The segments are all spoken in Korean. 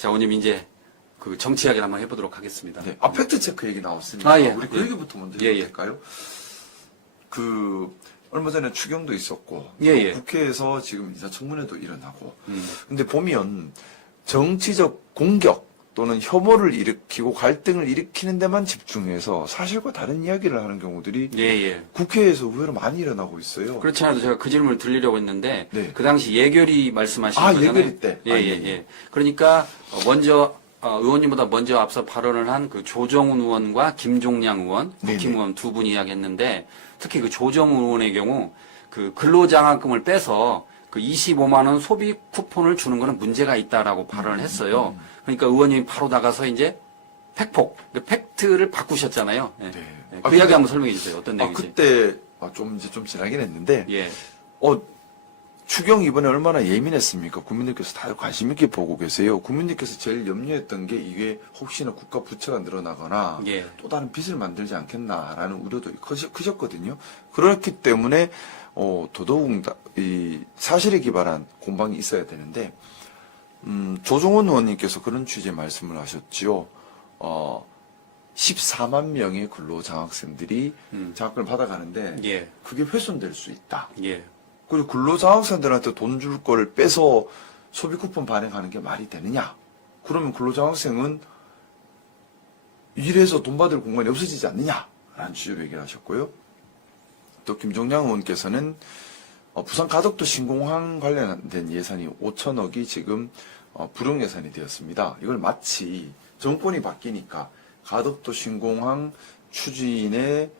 자, 의원님 이제 그 정치 이야기를 한번 해보도록 하겠습니다. 네. 팩트 체크 얘기 나왔으니까 아, 예. 우리 그 예. 얘기부터 먼저 예, 해도 예. 될까요? 그 얼마 전에 추경도 있었고 예, 예. 국회에서 지금 인사청문회도 일어나고 근데 보면 정치적 공격 또는 혐오를 일으키고 갈등을 일으키는 데만 집중해서 사실과 다른 이야기를 하는 경우들이 예, 예. 국회에서 의외로 많이 일어나고 있어요. 그렇지 않아도 제가 그 질문을 드리려고 했는데, 네. 그 당시 예결위 말씀하신 아, 거잖아요. 예결위 때. 예, 아, 예, 예, 예. 그러니까, 먼저, 의원님보다 먼저 앞서 발언을 한 그 조정훈 의원과 김종량 의원, 네네. 국힘 의원 두 분이 이야기했는데, 특히 그 조정훈 의원의 경우, 그 근로장학금을 빼서 그 25만원 소비 쿠폰을 주는 거는 문제가 있다라고 발언을 했어요. 그러니까 의원님이 바로 나가서 이제 팩폭, 그 팩트를 바꾸셨잖아요. 예. 네. 예. 아, 그 이야기 근데- 한번 설명해 주세요. 어떤 내용인지. 그때 이제 좀 지나긴 했는데 예. 추경 이번에 얼마나 예민했습니까? 국민들께서 다들 관심 있게 보고 계세요. 국민들께서 제일 염려했던 게 이게 혹시나 국가 부채가 늘어나거나 예. 또 다른 빚을 만들지 않겠나라는 우려도 크셨거든요. 그렇기 때문에 더더욱 이 사실에 기반한 공방이 있어야 되는데 조정원 의원님께서 그런 취지의 말씀을 하셨지요. 14만 명의 근로장학생들이 장학금을 받아가는데 예. 그게 훼손될 수 있다. 예. 그리고 근로장학생들한테 돈 줄 거를 빼서 소비 쿠폰 발행하는 게 말이 되느냐? 그러면 근로장학생은 일해서 돈 받을 공간이 없어지지 않느냐? 라는 취지로 얘기를 하셨고요. 또 김종량 의원께서는 부산 가덕도 신공항 관련된 예산이 5천억이 지금 불용 예산이 되었습니다. 이걸 마치 정권이 바뀌니까 가덕도 신공항 추진에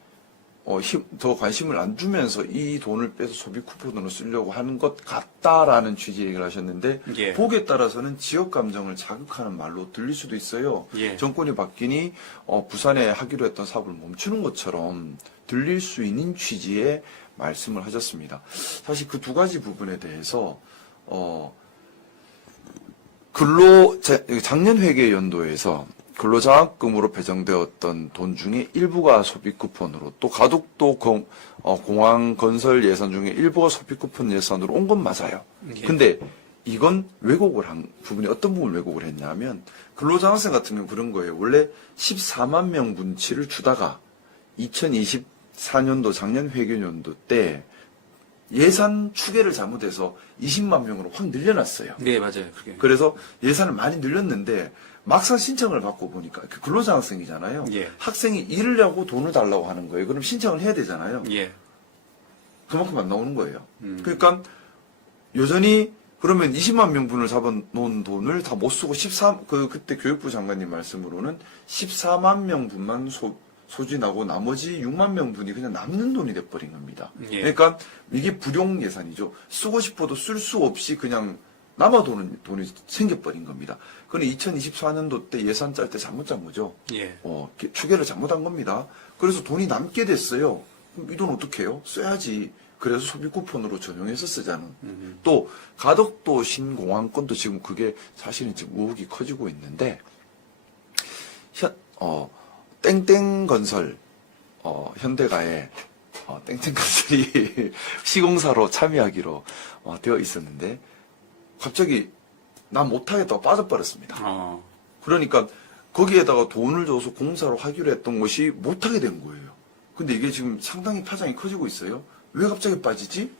더 관심을 안 두면서 이 돈을 빼서 소비 쿠폰으로 쓰려고 하는 것 같다라는 취지의 얘기를 하셨는데 예. 보기에 따라서는 지역 감정을 자극하는 말로 들릴 수도 있어요. 예. 정권이 바뀌니 부산에 하기로 했던 사업을 멈추는 것처럼 들릴 수 있는 취지의 말씀을 하셨습니다. 사실 그 두 가지 부분에 대해서 작년 회계 연도에서 근로장학금으로 배정되었던 돈 중에 일부가 소비 쿠폰으로 또 가덕도 공항 건설 예산 중에 일부가 소비 쿠폰 예산으로 온 건 맞아요. 예. 근데 이건 왜곡을 한 부분이 어떤 부분을 왜곡을 했냐면 근로장학생 같은 경우 그런 거예요. 원래 14만 명 분치를 주다가 2024년도 작년 회계연도 때 예산 추계를 잘못해서 20만 명으로 확 늘려놨어요. 네, 맞아요. 그게. 그래서 예산을 많이 늘렸는데 막상 신청을 받고 보니까 근로장학생이잖아요. 예. 학생이 일하려고 돈을 달라고 하는 거예요. 그럼 신청을 해야 되잖아요. 예. 그만큼 안 나오는 거예요. 그러니까 여전히 그러면 20만 명분을 잡아놓은 돈을 다 못 쓰고 그때 교육부 장관님 말씀으로는 14만 명분만 소진하고 나머지 6만 명분이 그냥 남는 돈이 돼버린 겁니다. 예. 그러니까 이게 불용 예산이죠. 쓰고 싶어도 쓸 수 없이 그냥 남아도는 돈이 생겨버린 겁니다. 그건 2024년도 때 예산 짤 때 잘못 짠 거죠. 예. 추계를 잘못한 겁니다. 그래서 돈이 남게 됐어요. 그럼 이 돈 어떻게 해요? 써야지. 그래서 소비 쿠폰으로 전용해서 쓰자는. 또 가덕도 신공항권도 지금 그게 사실은 지금 의혹이 커지고 있는데 땡땡건설 현대가에 땡땡건설이 시공사로 참여하기로 되어 있었는데 갑자기 난 못하겠다고 빠져버렸습니다. 그러니까 거기에다가 돈을 줘서 공사로 하기로 했던 것이 못하게 된 거예요. 근데 이게 지금 상당히 파장이 커지고 있어요. 왜 갑자기 빠지지?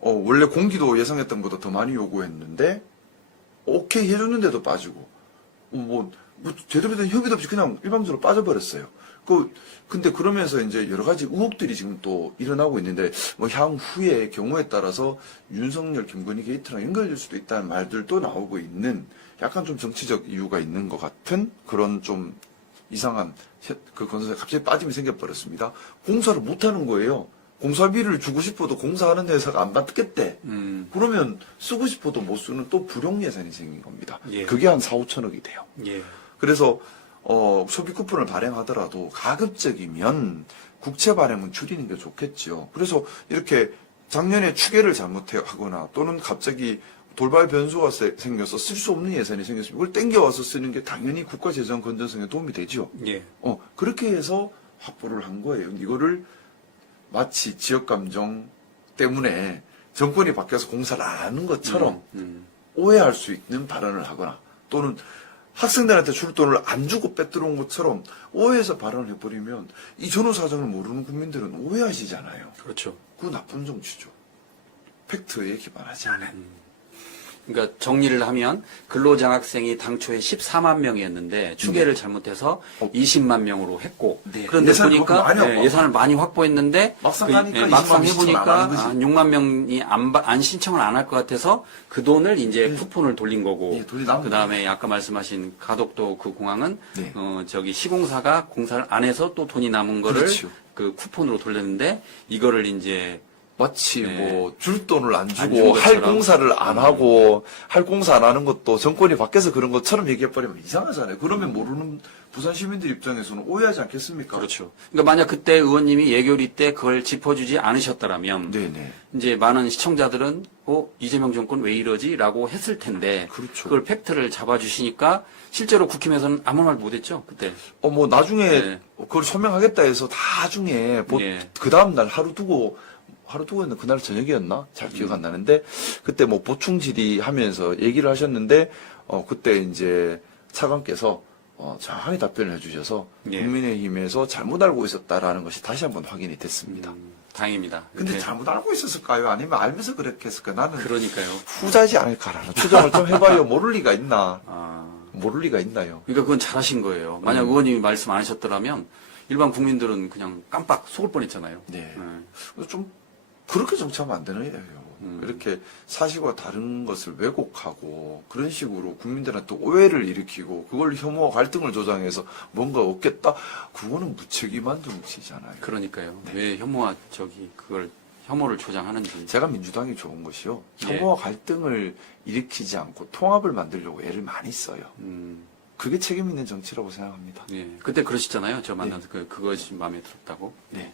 원래 공기도 예상했던 것보다 더 많이 요구했는데 오케이 해줬는데도 빠지고 뭐 제대로 된 협의도 없이 그냥 일방적으로 빠져버렸어요. 근데 그러면서 이제 여러 가지 의혹들이 지금 또 일어나고 있는데, 향후의 경우에 따라서 윤석열, 김건희 게이트랑 연결될 수도 있다는 말들도 나오고 있는 약간 좀 정치적 이유가 있는 것 같은 그런 좀 이상한 그 건설에 갑자기 빠짐이 생겨버렸습니다. 공사를 못하는 거예요. 공사비를 주고 싶어도 공사하는 회사가 안 받겠대. 그러면 쓰고 싶어도 못 쓰는 또 불용 예산이 생긴 겁니다. 예. 그게 한 4, 5천억이 돼요. 예. 그래서 소비 쿠폰을 발행하더라도 가급적이면 국채 발행은 줄이는 게 좋겠죠. 그래서 이렇게 작년에 추계를 잘못하거나 또는 갑자기 돌발 변수가 생겨서 쓸 수 없는 예산이 생겼으면 이걸 땡겨와서 쓰는 게 당연히 국가 재정 건전성에 도움이 되죠. 예. 그렇게 해서 확보를 한 거예요. 이거를 마치 지역 감정 때문에 정권이 바뀌어서 공사를 안 하는 것처럼 오해할 수 있는 발언을 하거나 또는 학생들한테 줄 돈을 안 주고 빼들어온 것처럼 오해해서 발언을 해버리면 이 전후 사정을 모르는 국민들은 오해하시잖아요. 그렇죠. 그거 나쁜 정치죠. 팩트에 기반하지 않은. 그러니까 정리를 하면 근로장학생이 당초에 14만 명이었는데 추계를 잘못해서 20만 명으로 했고 네. 그런데 예산을 보니까 많이 예, 확보하고. 예산을 많이 확보했는데 막상 그, 하니까 예, 20만 막상 명 신청을 안 해보니까 하는 거지. 한 6만 명이 안 신청을 안 할 것 같아서 그 돈을 이제 쿠폰을 돌린 거고 예, 돈이 남은 그 다음에 아까 말씀하신 가덕도 그 공항은 네. 저기 시공사가 공사를 안 해서 또 돈이 남은 거를 그렇죠. 그 쿠폰으로 돌렸는데 이거를 이제 마치 네. 뭐 줄 돈을 안 준 주고 할 것처럼. 공사를 안 하고 할 공사 안 하는 것도 정권이 바뀌어서 그런 것처럼 얘기해버리면 이상하잖아요. 그러면 모르는 부산 시민들 입장에서는 오해하지 않겠습니까? 그렇죠. 그러니까 만약 그때 의원님이 예결위 때 그걸 짚어주지 않으셨더라면 네네. 이제 많은 시청자들은 이재명 정권 왜 이러지라고 했을 텐데 그렇죠. 그걸 팩트를 잡아주시니까 실제로 국힘에서는 아무 말 못했죠 그때. 뭐 나중에 네. 그걸 소명하겠다 해서 나중에 예. 그 다음날 하루 두고 했나 그날 저녁이었나 잘 기억 안 나는데 그때 뭐 보충 질의하면서 얘기를 하셨는데 그때 이제 차관께서 정확하게 답변을 해주셔서 예. 국민의힘에서 잘못 알고 있었다라는 것이 다시 한번 확인이 됐습니다. 다행입니다. 근데 네. 잘못 알고 있었을까요? 아니면 알면서 그렇게 했을까요? 나는 그러니까요. 후자지 않을까라는 추정을 좀 해봐요. 모를 리가 있나? 아, 모를 리가 있나요? 그러니까 그건 잘하신 거예요. 만약 의원님이 말씀 안 하셨더라면 일반 국민들은 그냥 깜빡 속을 뻔했잖아요. 네. 좀 그렇게 정치하면 안 되는 거예요. 이렇게 사실과 다른 것을 왜곡하고 그런 식으로 국민들한테 오해를 일으키고 그걸 혐오와 갈등을 조장해서 뭔가 얻겠다? 그거는 무책임한 정치잖아요. 그러니까요. 왜 혐오와 그걸 혐오를 조장하는지. 제가 민주당이 좋은 것이요. 예. 혐오와 갈등을 일으키지 않고 통합을 만들려고 애를 많이 써요. 그게 책임 있는 정치라고 생각합니다. 예. 그때 그러시잖아요. 저 만나서 그것이 마음에 들었다고. 네.